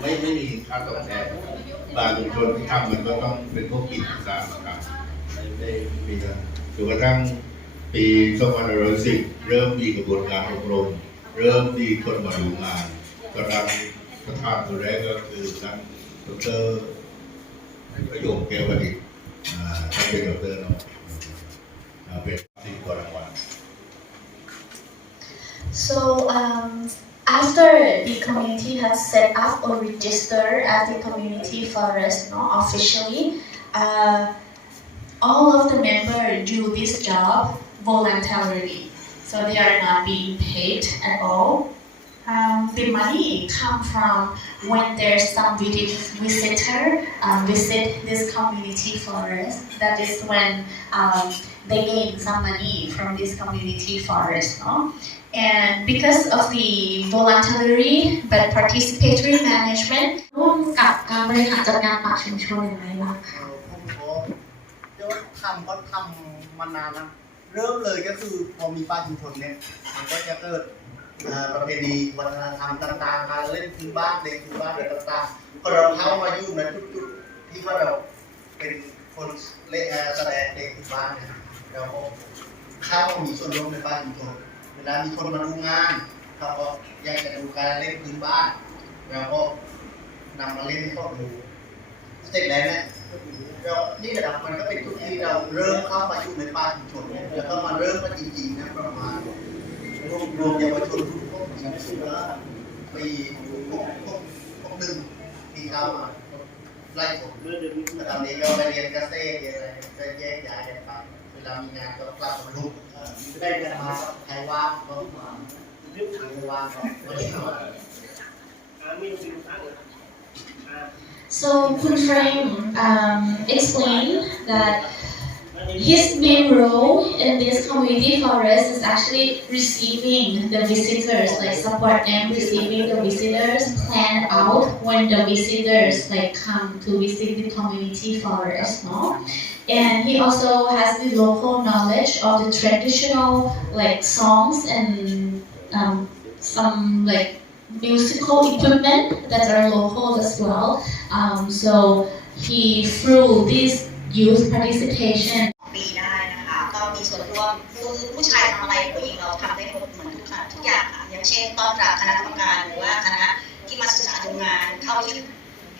ไม่ไม่มีค่าตอบแทนบางชุมชนที่ทำมันก็ต้องเป็นพวกกิจสร้างนะครับไม่ได้มีนะจนกระทั่งปี2510เริ่มมีกระบวนการอบรม เริ่มมีคนมาดูงานกระทั่งประธานคนแรกก็คือท่านดรประโยคแก้วประดิษฐ์ท่านเป็นดรเนาะอ่าเป็นสิบกว่ารางวัล So um, after the community has set up or registered as a community forest, no, officially, uh, all of the members do this job voluntarily. So they are not being paid at all. Um, the money come from when there's some visitor um, visit this community forest. That is when um, they gain some money from this community forest. No? And because of the voluntary but participatory management ร่วมกับการบริหารจัดการป่าชุมชนอย่างไรบ้างคะผมก็เรียกทำก็ทำมานานแล้วเริ่มเลยก็คือพอมีป้าชุมชนเนี่ยมันก็จะเกิดประเพณีวัฒนธรรมต่างๆการเล่นพื้นบ้านเพลงพื้นบ้านอะไรต่างๆพอเราเข้ามาอยู่ในจุดๆที่ว่าเราเป็นคนเล่นแสดงเพลงพื้นบ้านเนี่ยเราก็เข้ามามีส่วนร่วมในป้าชุมชน วลามีคนมาดูงานเขาก็อยากจะดูการเล่นพื้นบ้านเราก็นำมาเล่นให้เขาดูเสร็จแล้วเนี่ยเรานี่แหละครับมันก็เป็นจุดที่เราเริ่มเข้ามาอยู่ในป่าชุมชนเนี่ยแล้วก็มาเริ่มกันจริงๆนะประมาณรวมรวมเยาวชนทุกคนจริงๆแล้วปีหกหกหกหนึ่งที่เข้ามาไล่ผมแต่ตอนนี้ก็ไปเรียนเกษตรเรียนอะไรก็แยกย้ายกันไปเวลามีงานก็กลับมาลุก ได้กันมาใครว่างก็มาใครไม่ว่างก็ไม่ได้มา So Kun Frame um, explained that his main role in this community forest is actually receiving the visitors, like support them receiving the visitors, plan out when the visitors like come to visit the community forest, no? And he also has the local knowledge of the traditional like songs and um, some like musical equipment that are local as well. Um, so he through this youth participation ปีได้นะคะ ก็มีส่วนร่วมคือผู้ชายทำอะไรผู้หญิงเราทำได้หมดเหมือนทุกครั้งทุกอย่างค่ะอย่างเช่นต้อนรับคณะกรรมการหรือว่าคณะที่มาศึกษาดูงาน เข้าที่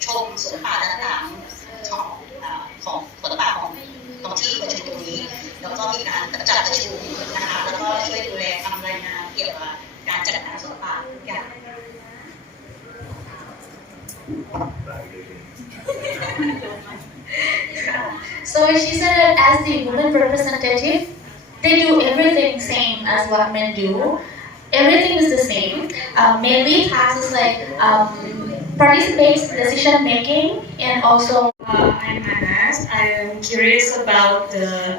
ชมสวนป่าต่างๆของอ่าของสวนป่าของ So she said that as the woman representative, they do everything same as what men do. Everything is the same. Um, mainly tasks like um, participates decision making and also Uh, I'm Anas. I'm curious about the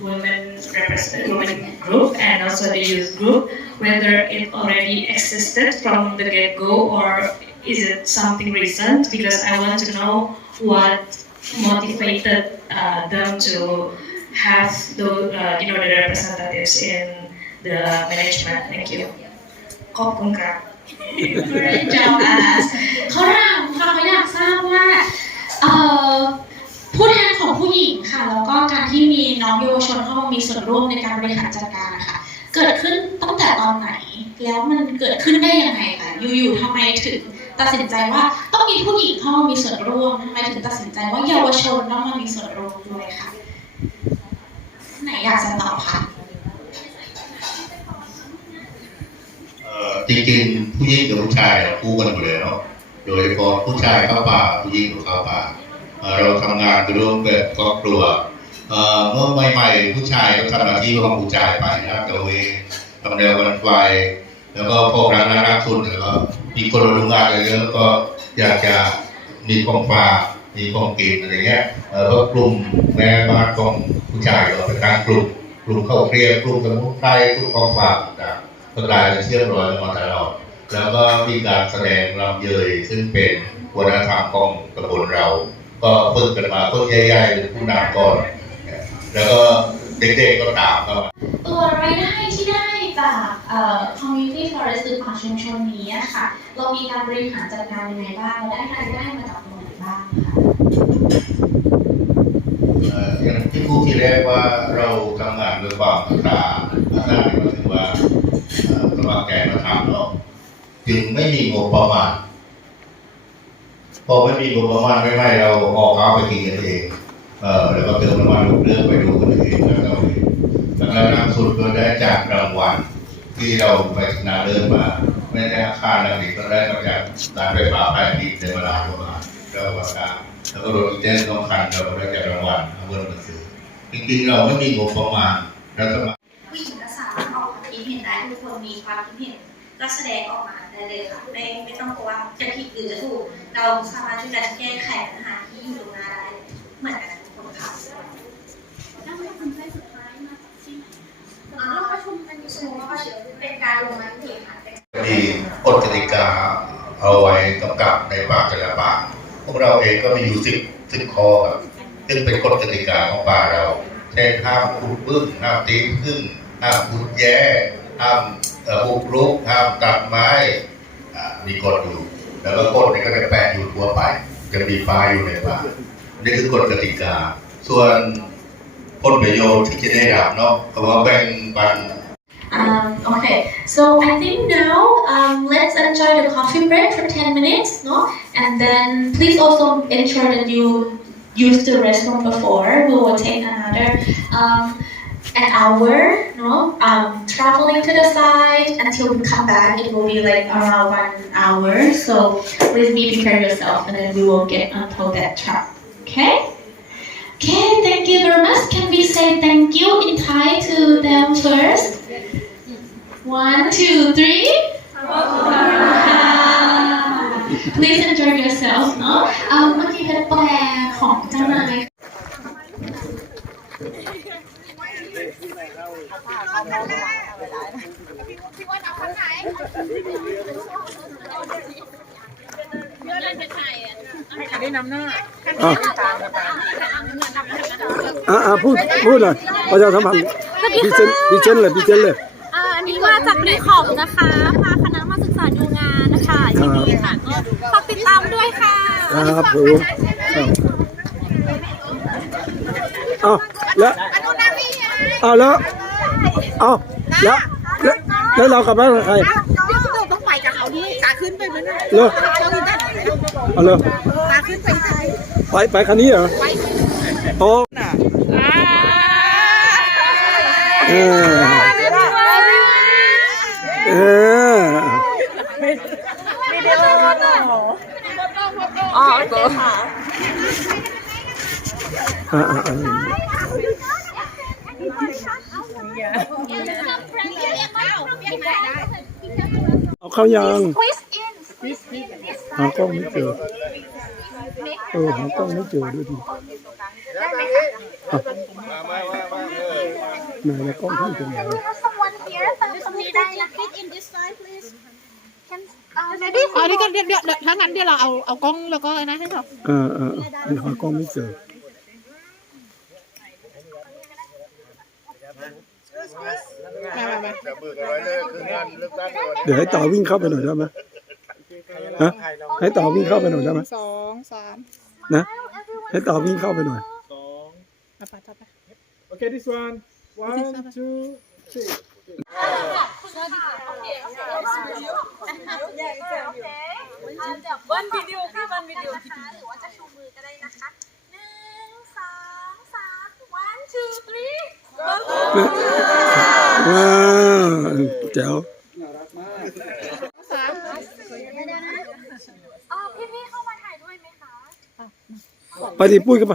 women represent women group and also the youth group, whether it already existed from the get-go or is it something recent? Because I want to know what motivated uh, them to have the uh, you know the representatives in the management. Thank you. ขอบคุณครับ Great job Anas เขาถามค่ะเขาอยากทรา า เยาวชนเข้ามามีส่วนร่วมในการบริหารจัดการนะคะเกิดขึ้นตั้งแต่ตอนไหน แล้วมันเกิดขึ้นได้ยังไงคะอยู่ๆทำไมถึงตัดสินใจว่าต้องมีผู้หญิงเข้ามามีส่วนร่วมทำไมถึงตัดสินใจว่าเยาวชนต้องมามีส่วนร่วมด้วยค่ะไหนอยากจะตอบคะเอ่อจริงๆผู้หญิงกับผู้ชายคู่กันอยู่แล้ว โดยเฉพาะผู้ชายเข้าป่าผู้หญิงเข้าป่าเราทำงานกันร่วมแบบครอบครัว เออเมื่อใหม่ๆผู้ชายก็ทำหน้าที่ของผู้ชายไปลาดตระเวนทำแนวกันไฟแล้วก็พวกร้านนักรักทุนแล้วก็มีคนมาดูงานเยอะๆก็อยากจะมีของฝากมีของกินอะไรเงี้ยเออก็กลุ่มแม่บ้านของผู้ชายเราเป็นการกลุ่มกลุ่มเข้าเคลียร์กลุ่มสมุนไพรกลุ่มของฝากต่างๆก็กลายเป็นเชื่อมร้อยมาตลอดแล้วก็มีการแสดงรำเยยซึ่งเป็นวัฒนธรรมของตำบลเรา ก็ฝึกกันมาคนใหญ่ๆเป็นผู้นำก่อน แล้วก็เด็กๆก็ตามเข้ามาตัวรายได้ที่ได้จากเอ่อ community forest หรือป่าชุมชนนี้อะค่ะ เรามีการบริหารจัดการยังไงบ้างเราได้รายได้มาจากตรงไหนบ้างคะเอ่ออย่างที่พูดที่แรกว่าเราทำงานด้วยความศรัทธาอาสาเนี่ยหมายถึงว่าเอ่อสมัครใจมาทำเนาะจึงไม่มีงบประมาณพอไม่มีงบประมาณไม่ไม่เราออกเอาไปกินกันเอง เออแล้วก็เติมน้ำมันลูกเลือกไปดูกันเองแล้วก็แล้วก็ล่าสุดก็ได้จากรางวัลที่เราไปชนะเลิศมาไม่ได้อาคารอะไรก็ได้มาจากการไฟฟ้าแผ่นดินในเวลาประมาณแล้วก็ประกาศแล้วก็รถอีแจ้งสำคัญเราได้จากรางวัลเอาเงินมาซื้อจริงๆเราไม่มีงบประมาณเราสมัครผู้หญิงก็สามารถออกคิดเห็นได้ทุกคนมีความคิดเห็นก็แสดงออกมาได้เลยค่ะไม่ไม่ต้องกลัวจะผิดหรือจะถูกเราสามารถที่จะแก้ไขปัญหาที่อยู่ตรงหน้าได้เหมือนกัน แล้วในคำใช้สุดท้ายมาจากที่ไหนอ่าเราประชุมกันอยู่สมมติว่าเป็นการลงมติค่ะมีกฎกติกาเอาไว้กำกับในป่าแต่ละป่าพวกเราเองก็มีอยู่สิบสิบข้อครับซึ่งเป็นกฎกติกาของป่าเราเช่นห้ามขุดบึ้งห้ามตีพึ่งห้ามขุดแย่ห้ามบุกรุกห้ามตัดไม้มีกฎอยู่แล้วก็กฎนี้ก็จะแปะอยู่ทั่วไป จะมีป้ายอยู่ในป่านี่คือกฎกติกา ส่วน ผลประโยชน์ที่จะได้รับเนาะเขาว่าแบ่งปัน Um, okay, so I think now um, let's enjoy the coffee break for 10 minutes, no? And then please also ensure that you use the restroom before. We will take another um, an hour, no? Um, traveling to the site until we come back. It will be like around one hour. So please be prepare yourself, and then we will get onto that track. Okay. Okay, thank you very much. Can we say thank you in Thai to them first? One, two, three. Please enjoy yourself เนาะเอ่อเมื่อกี้เป็นแปลของเจ้านาย อ่า อ่าพูดพูดหน่อยประชาสัมพันธ์พรีเซนต์พรีเซนต์เลยพรีเซนต์เลย อ่าอันนี้มาจากรีคอมนะคะพาคณะมาศึกษาดูงานนะคะยินดีค่ะก็ฝากติดตามด้วยค่ะครับผมเอาแล้วเอาแล้วเอาแล้วแล้วแล้วเรากลับบ้านกับใครต้องไปกับเขาที่ตาขึ้นไปมันเลิกเราอีกนั่น เอาเลยตาขึ้นไปที่ไหนไปไปคันนี้เหรอโอ้เออเอออ๋อโอเคค่ะอ่าอ่าอ่าเอาเข้ายังหากล้องไม่เจอเออหากล้องไม่เจอด้วยดิอะไหนในกล้องที่เป็นไง someone here somebody that can fit in this side please can uh, maybe อ๋อนี่ก็เดี๋ยวเดี๋ยวถ้างั้นเดี๋ยวเราเอาเอากล้องแล้วก็นะให้เขาเออเออเออหากล้องไม่เจอ มามามา เดี๋ยวให้ต่อวิ่งเข้าไปหน่อยได้ไหม ฮะให้ต่อวิ่งเข้าไปหน่อยได้ไหมสองสามนะให้ต่อวิ่งเข้าไปหน่อยเอาไปต่อไป Okay, this one. One, two, three. วันวิดีโอค่ะวันวิดีโอหรือว่าจะชูมือก็ได้นะคะหนึ่งสองสาม one two three ว้าวแจ๋ว สาม อ๋อพี่พี่ๆเข้ามาถ่ายด้วยไหมคะไปดิปุ้ยกันไป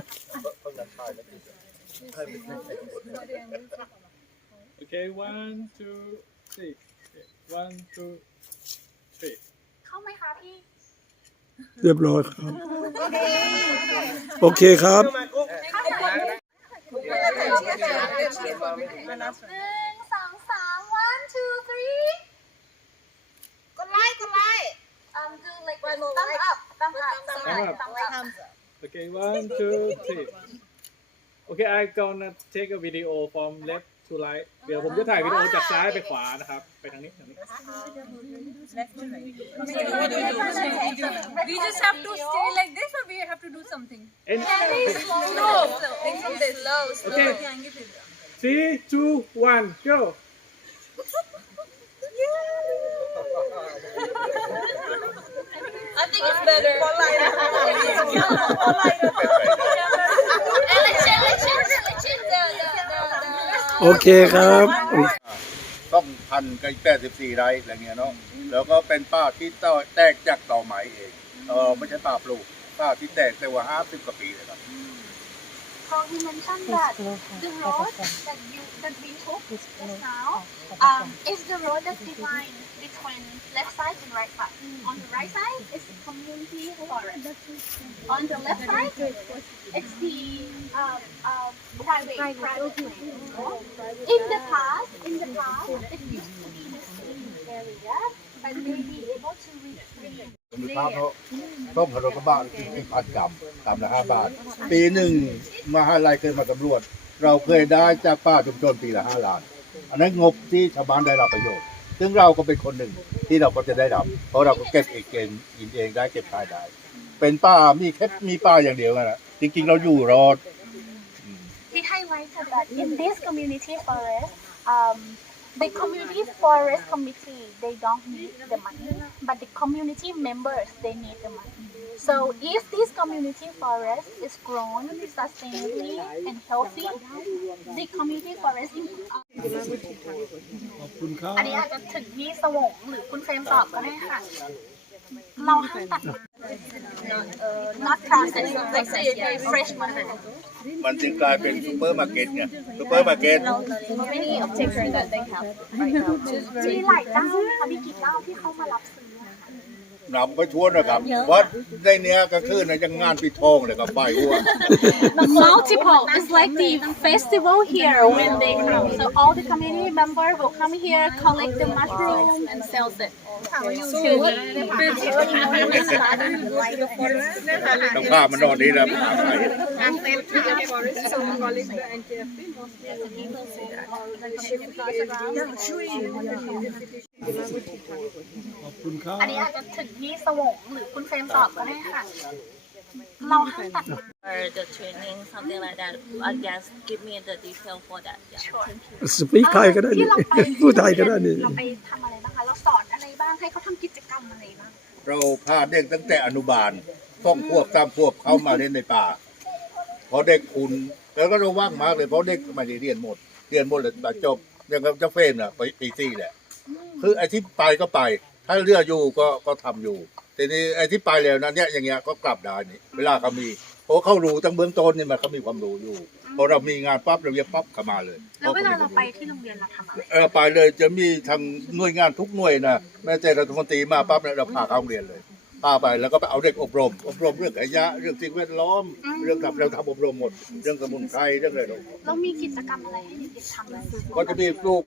Okay, one, two, three. Okay, One, two, three. เข้าไหมคะพี่ เรียบร้อยครับ โอเคครับหนึ่งสองสาม one two three กดไลค์กดไลค์ um do like thumbs up thumbs up thumbs up thumbs up Okay, one, two, three. Okay, I'm gonna take a video from left two right เดี๋ยวผมจะถ่ายวิดีโอจากซ้ายไปขวานะครับ ไปทางนี้ทางนี้ We just have to stay like this or we have to do something? And No. From this. Slow, slow. Okay. three two one go I think it's better. Election, election, election. The, the, the, โอเคครับ ต้องพันกันแปดสิบสี่ไร่อะไรเงี้ยเนาะแล้วก็เป็นป้าที่ต่อแตกจากต่อไม้เองเออไม่ใช่ป้าปลูกป้าที่แตกแต่ว่าห้าสิบกว่าปีเลยครับ So you mentioned that the road that you that we took just now um, is the road that divides between left side and right side. On the right side is the community forest. On the left side, it's the um, um, private private land. In the past, in the past, it used to be the same area, but they be able to retreat. สมมติภาพเขาต้มขนมกระบะกินพันกรัมกรัมละห้าบาท ปีหนึ่งมหาลัยเคยมาสำรวจ เราเคยได้จากป้าชุมชนปีละห้าล้าน อันนั้นงบที่ชาวบ้านได้รับประโยชน์ ซึ่งเราก็เป็นคนหนึ่งที่เราก็จะได้รับเพราะเราก็เก็บเองเองกินเองได้เก็บขายได้ เป็นป้ามีแค่มีป้าอย่างเดียวนะจริง ๆ เราอยู่รอด He highlighted that in this community forest, um, the community forest committee they don't need the money, but the community members they need the money. So if this community forest is grown sustainably and healthy, the community forest ขอบคุณครับ อันนี้อาจจะถึงที่สวงหรือคุณเฟรมตอบก็ได้ค่ะ เราห้ามตัด not uh, not processed like say fresh banana มันจึงกลายเป็นซูเปอร์มาร์เก็ตไงซูเปอร์มาร์เก็ต How many objectors that they have right now มีหลายเจ้าค่ะมีกี่เจ้าที่เข้ามารับซื้ออะค่ะ นำไปชวนนะครับวัดในเนี้ยก็คือในยังงานปิดทองเลยกับใบหัว multiple. It's like the festival here when they come. So all the community member will come here, collect the mushroom and sell it. To ต้องข้ามมันนอนนี่นะหาใครขอบคุณครับอันนี้อาจจะถึงที่สวงหรือคุณเฟรมตอบก็ได้ค่ะ เราห้ามตัด or the training, something like that. I guess give me the detail for that. Yeah. Thank you. สปีกไทยก็ได้ที่นี่เราไปพูดไทยก็ได้นี่เราไปทำอะไรบ้างคะ เราสอนอะไรบ้าง ให้เขาทำกิจกรรมอะไรบ้าง เราพาเด็กตั้งแต่อนุบาลต้องควบตามควบเข้ามาเล่นในป่าเพราะเด็กคุณแล้วก็ระว่างมากเลยเพราะเด็กไม่ได้เรียนหมด เรียนหมดเลยแต่จบอย่างกับเจ้าเฟรมน่ะไปปีซี่แหละ คือไอ้ที่ไปก็ไป ถ้าเรืออยู่ก็ก็ทำอยู่ทีนี้ไอ้ที่ไปแล้วนะเนี่ยอย่างเงี้ยก็กลับได้นี่เวลาเขามีเพราะเขารู้ตั้งเบื้องต้นนี่มันเขามีความรู้อยู่พอเรามีงานปั๊บเราเรียกปั๊บเขามาเลย แล้วเวลาเราไปที่โรงเรียนเราทำอะไรเออไปเลยจะมีทางหน่วยงานทุกหน่วยนะแม้แต่รัฐมนตรีมาปั๊บเนี่ยเราพาเข้าโรงเรียนเลยพาไปแล้วก็ไปเอาเด็กอบรม อบรมเรื่องขยะเรื่องสิ่งแวดล้อม เรื่องทำเราทำอบรมหมด เรื่องสมุนไพรเรื่องอะไรต่างเรามีกิจกรรมอะไรให้เด็กๆทำไหมๆก็จะมีปลูก